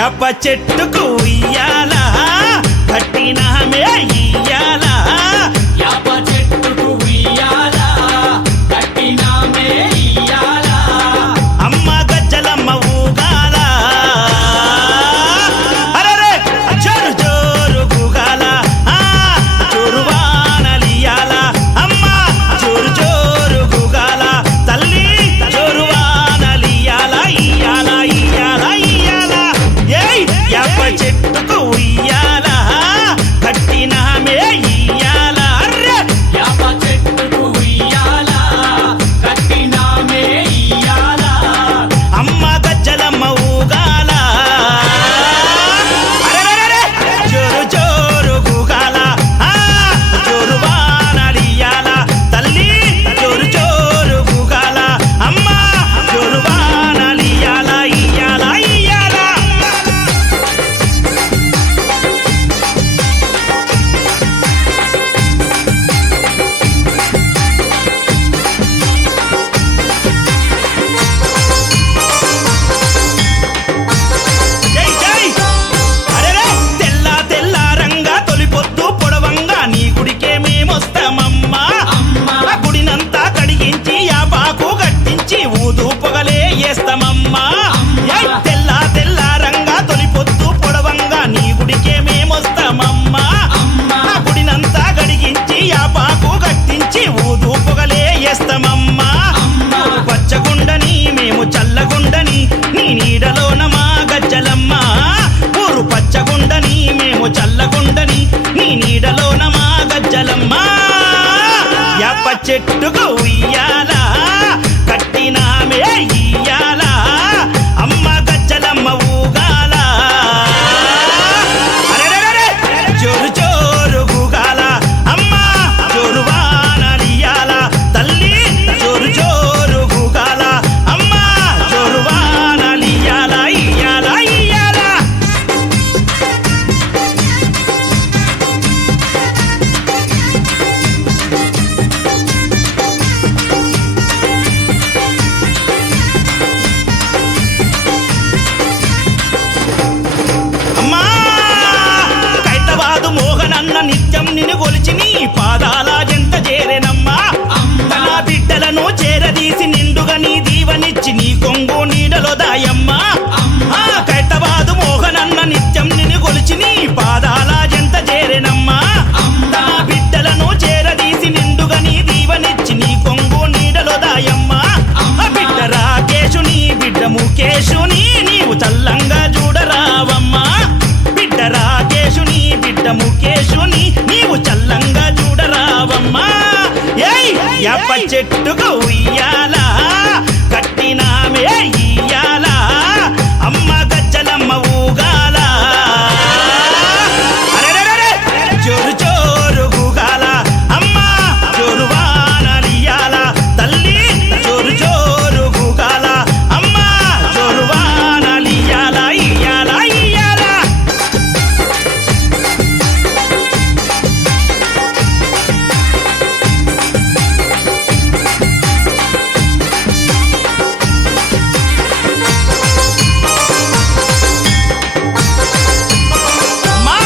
యాప చెట్టుకు ఉయ్యాల కట్టినామే ఇయ్యాల యాప చెట్టుకు ఉయ్యాల కట్టినామే ఇయ్యాల అమ్మ గజ్జలమ్మ ఊగాల అరెరే జోరు జోరు గుగాల జోరు వానలియాల అమ్మ జోరు జోరు గుగాల తల్లి జోరు వానలియాల ఇయ్యాల ఇయ్యాల ఇయ్యాల ఏయ్ యాప చెట్టుకు ఉయ్యాల కట్టినామే ఇయ్యాల అర్రె యాప చెట్టుకు ఉయ్యాల కట్టినామే ఇయ్యాల అమ్మ గజ్జలమ్మ ఊగాల అరెరెరెరె జోరు జోరు గుగాల జోరు వానలియాల తల్లి జోరు జోరు గుగాల అమ్మ జోరు వానలియాల ఇయ్యాల ఇయ్యాల జై జై అరెరే తెల్ల తెల్ల రంగా తొలిపొద్దు పొడవంగా నీ గుడికే మేమొస్తామమ్మా అమ్మా ఆ గుడినంతా కడిగించి యాపాకు గట్టించి ఊదు పొగలే వేస్తామమ్మా ఏయ్ తెల్ల తెల్ల రంగా తొలిపొద్దు పొడవంగా నీ గుడికే మేమొస్తామమ్మా అమ్మా ఆ గుడినంతా కడిగించి యాపాకు గట్టించి ఊదు పొగలే వేస్తామమ్మా అమ్మా పచ్చగుండని మేము చల్లగుండని నీ నీడలోన మా గజ్జలమ్మ ఊరు పచ్చగుండని మేము చల్లగుండని నీ నీడలోన మా గజ్జలమ్మ యాప చెట్టుకు ఉయ్యాల కట్టినామే ఇయ్యాల అమ్మ గజ్జలమ్మ ఊగాల అరెరెరెరె జోరు జోరు గుగాల అమ్మ జోరు వానలియాల తల్లి జోరు జోరు గుగాల అమ్మ జోరు వానలియాల ఇయ్యాల ఇయ్యాల అమ్మా కైతవాదు మోహనన్న నిత్యం నిన్ను కొలిచి నీ పాదాల జంట చేరెనమ్మా అమ్మా నా బిడ్డలను చేరదీసి నిండుగా నీ దీవనిచ్చి నీ కొంగు నీడలో దాయమ్మా అమ్మా కైతవాదు మోహనన్న నిత్యం నిన్ను కొలిచి నీ పాదాల జంట చేరెనమ్మా అమ్మా నా బిడ్డలను చేరదీసి నిండుగా నీ దీవనిచ్చి నీ కొంగు నీడలో దాయమ్మా అమ్మా. బిడ్డ రాకేశుని బిడ్డ ముఖేశుని నీవు చల్లంగా చూడరావమ్మా బిడ్డ రాకేశుని బిడ్డ ముఖేశుని నీవు చల్లంగా చూడరావమ్మా ఏయ్ యాప చెట్టుకు ఉయ్యాల కట్టినామే ఇయ్యాల అమ్మ గజ్జలమ్మ ఊగాల అరెరెరెరె జోరు జోరు గుగాల అమ్మ జోరు వానలియాల తల్లి జోరు జోరు గుగాల అమ్మ జోరు వానలియాల ఇయ్యాల ఇయ్యాల మా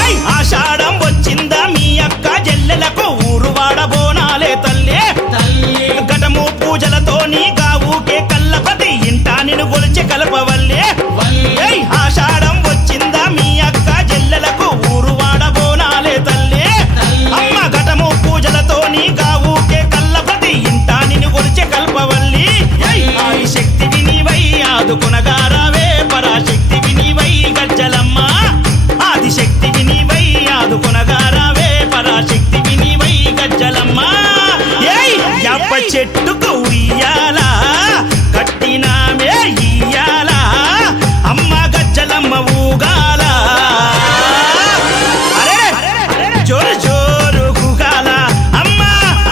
ఏయ్ ఆషాఢం వచ్చిందా మీ అక్క జల్లెలకు ఊరువాడ బోనాలే తల్లే తల్లి ఘటము పూజలతోని గావుకే కల్లపతి ఇంటా నిన్ను గొలిచి కలపవల్లే వల్లి ఏయ్ ఆషాఢం వచ్చిందా మీ అక్క జల్లెలకు ఊరువాడ బోనాలే తల్లే తల్లి అమ్మ ఘటము పూజలతోని గావుకే కల్లపతి ఇంటా నిన్ను గొలిచి కల్పవల్లి ఏయ్ ఆది శక్తి వినివై ఆదుకునగారావే పరాశక్తి వినివై గజ్జలమ్మ ఆది శక్తి వినివై ఆదుకునగారావే పరాశక్తి వినివై గజ్జలమ్మ ఏయ్ యాప చెట్టుకు ఉయ్యాల కట్టినామే ఇయ్యాల అమ్మ గజ్జలమ్మ ఊగాల అరే జోరు జోరు గుగాల అమ్మ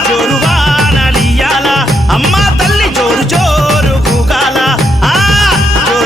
జోరు వానలియాల అమ్మ తల్లి జోరు జోరు గుగాల జోరు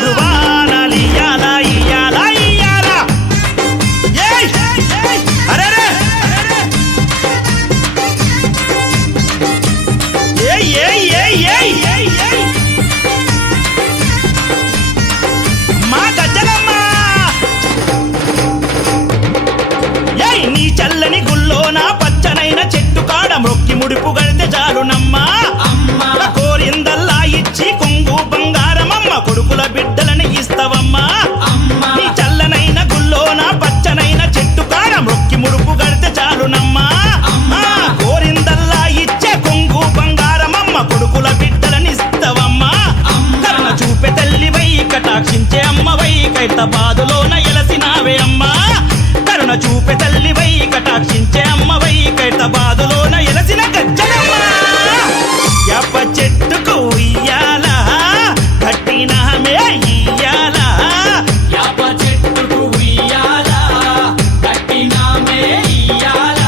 ఖైరతాబాదులోన ఎలసినావే అమ్మా కరుణ చూపే తల్లివై కటాక్షించే అమ్మవై ఖైరతాబాదులోన ఎలసిన గజ్జలమ్మ యాప చెట్టుకు ఇయ్యాల కట్టినామే ఇయ్యాల యాప చెట్టుకు ఉయ్యాల కట్టినామే ఇయ్యాల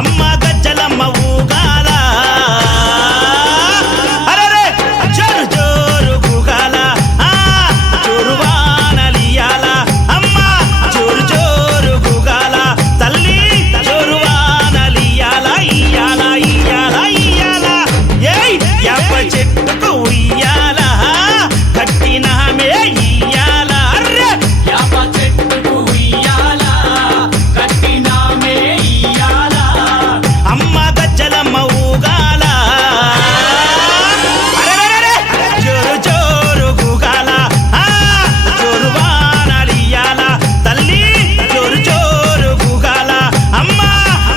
అమ్మ గజ్జలమ్మ ఊగాల అరెరే జోరు జోరు గుగాల జోరు వానలియాల అమ్మ జోరు జోరు గుగాల తల్లి జోరు వానలియాల ఇయ్యాల ఇయ్యాల ఇయ్యాల ఏయ్ యాప చెట్టుకు ఉయ్యాల కట్టినామే ఇయ్యాల అర్రే యాప చెట్టుకు ఉయ్యాల కట్టినామే ఇయ్యాల అమ్మ గజ్జలమ్మ ఊగాల అరెరెరెరె! జోరు జోరు గుగాల జోరు వానలియాల తల్లి జోరు జోరు గుగాల అమ్మ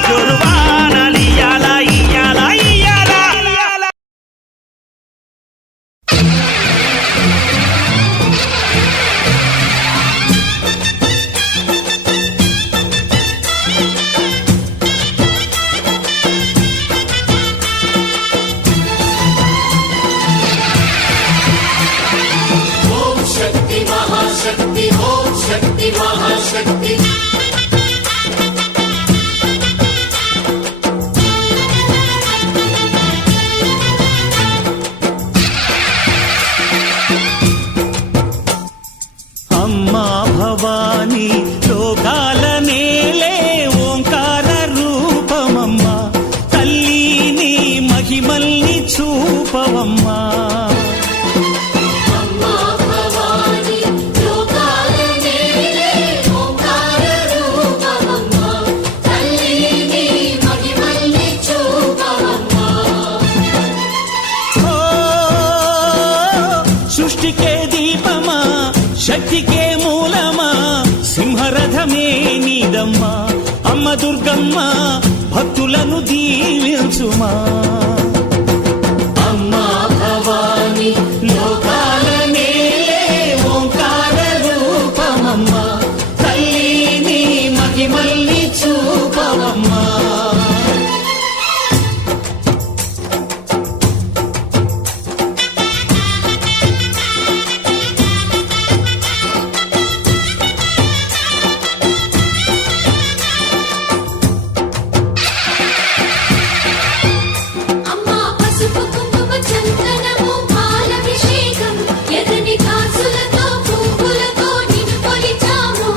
జోరు వానలియాల ఇయ్యాల ఇయ్యాల ఓం శక్తి మహాశక్తి ఓం శక్తి మహాశక్తి అమ్మా భవాని లోకాల నేలే ఓంకార రూపమమ్మా తల్లిని మహిమల్ని చూపవమ్మా అమ్మా భవాని లోకాల నేలే ఓంకార రూపమమ్మా తల్లిని మహిమల్ని చూపవమ్మా ఓ సృష్టికే దీపమా శక్తికే మూలమా సింహరథమే నీదమ్మా అమ్మ దుర్గమ్మ భక్తులను దీవించుమా అమ్మా భవాని లోకాల నేలే ఓంకార రూపమమ్మా తల్లిని మహిమల్ని చూపవమ్మా అమ్మా పసుపు కుంకుమ చందనము పాలభిషేకం ఎర్రని కాసులతో పువ్వులతో నిన్ను కొలిచాము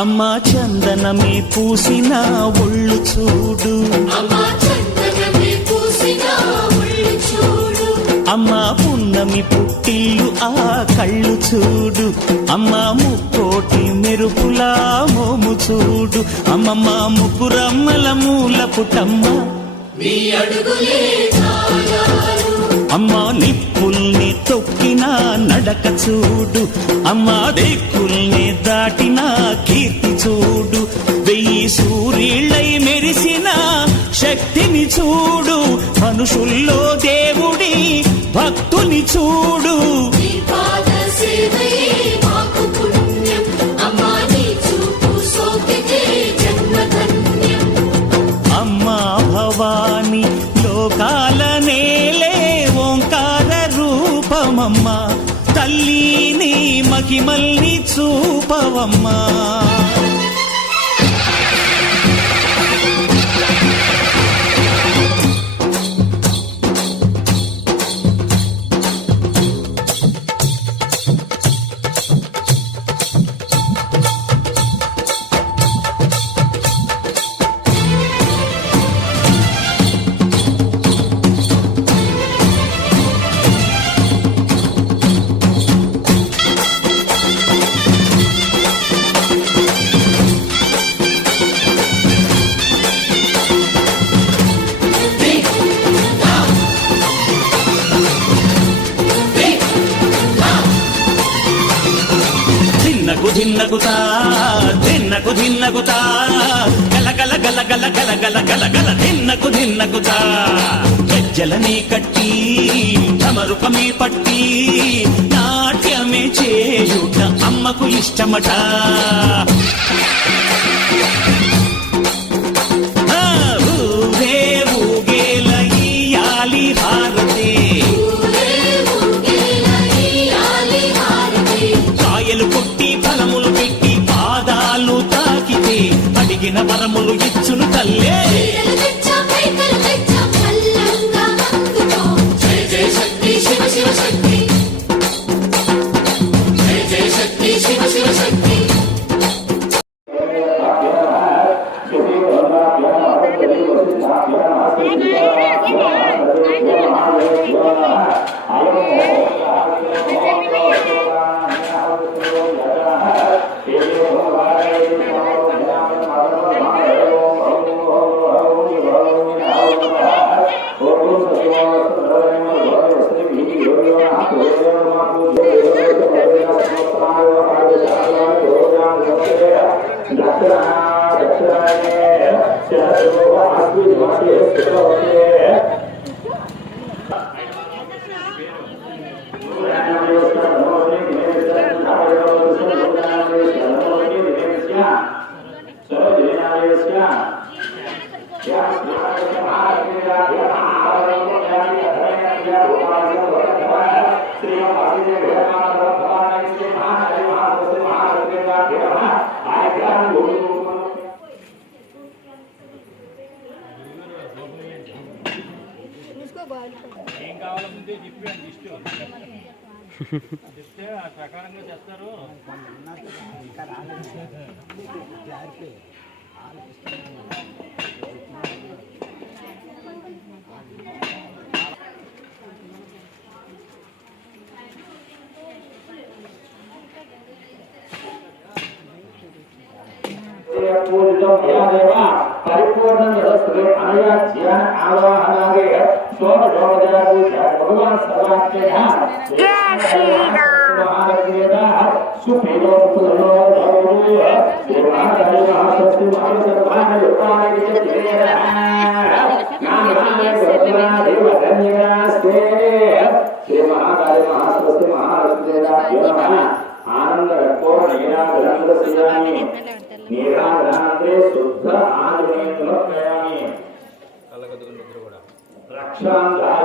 అమ్మా చందనమే పూసిన ఒళ్ళు చూడు అమ్మా చందనమే పూసిన ఒళ్ళు చూడు అమ్మా పున్నమి పుట్టిల్లు ఆ కళ్ళు చూడు అమ్మా ముక్కోటి మెరుపులా మోము చూడు అమ్మమ్మ ముగ్గురమ్మల మూల పుటమ్మ నీ అడుగులే చాలారు అమ్మా నిప్పుల్ని తొక్కిన నడక చూడు అమ్మా దిక్కుల్ని దాటిన కీర్తి చూడు వెయ్యి సూర్యుళ్ళై మెరిసిన శక్తిని చూడు మనుషుల్లో దేవుడి భక్తుని చూడు నీ పాద సేవయే మాకు పుణ్యం అమ్మా నీ చూపు సోకితే జన్మధన్యం అమ్మా భవాని లోకాల నేలే ఓంకార రూపమమ్మా తల్లిని మహిమల్ని చూపవమ్మా ధిన్నకు ధిన్నకుతా ధిన్నకు ధిన్నకుతా గల గల గల గల గల గల గల గల దిన్నకు దిన్నకుతా గజ్జలనే కట్టి తమరుపమే పట్టి నాట్యమే చేయుట అమ్మకు ఇష్టమట ఊరే ఊగేల ఇయ్యాలి హారతి కాయలు కొట్టి ఫలములు పెట్టి పాదాలు తాకితే అడిగిన వరములు ఇచ్చును తల్లే జయ జయ శక్తి శివ శివ శక్తి జయ జయ శక్తి శివ శివ శక్తి ఏం కావాలో ముందే చెప్పాను లిస్టు చెప్తే ఆ ప్రకారంగా చేస్తారు పరిపూర్ణ అనయా ధ్యాన ఆవాహనాగే భగవాన్ సర్వాత్మేన సుపీలో ఆనంద నీరాగ్రే శుద్ధ ఆంజనేయులు రక్షాంధ్ర